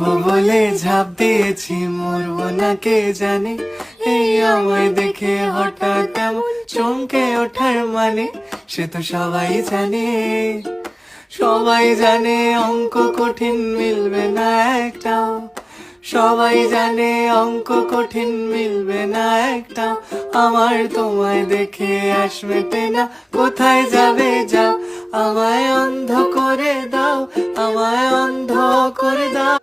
মরবো বলে ঝাঁপ দিয়েছি, মরবো না কে জানে। এই আমায় দেখে হঠাৎ এমন চমকে ওঠার মানে, সে তো সবাই জানে। সবাই জানে অঙ্ক কঠিন মিলবে না একটাও, সবাই জানে অঙ্ক কঠিন মিলবে না একটাও। আমার তোমায় দেখে আস মেটে না, কোথায় যাবে যাও, আমায় অন্ধ করে দাও, আমায় অন্ধ করে দাও।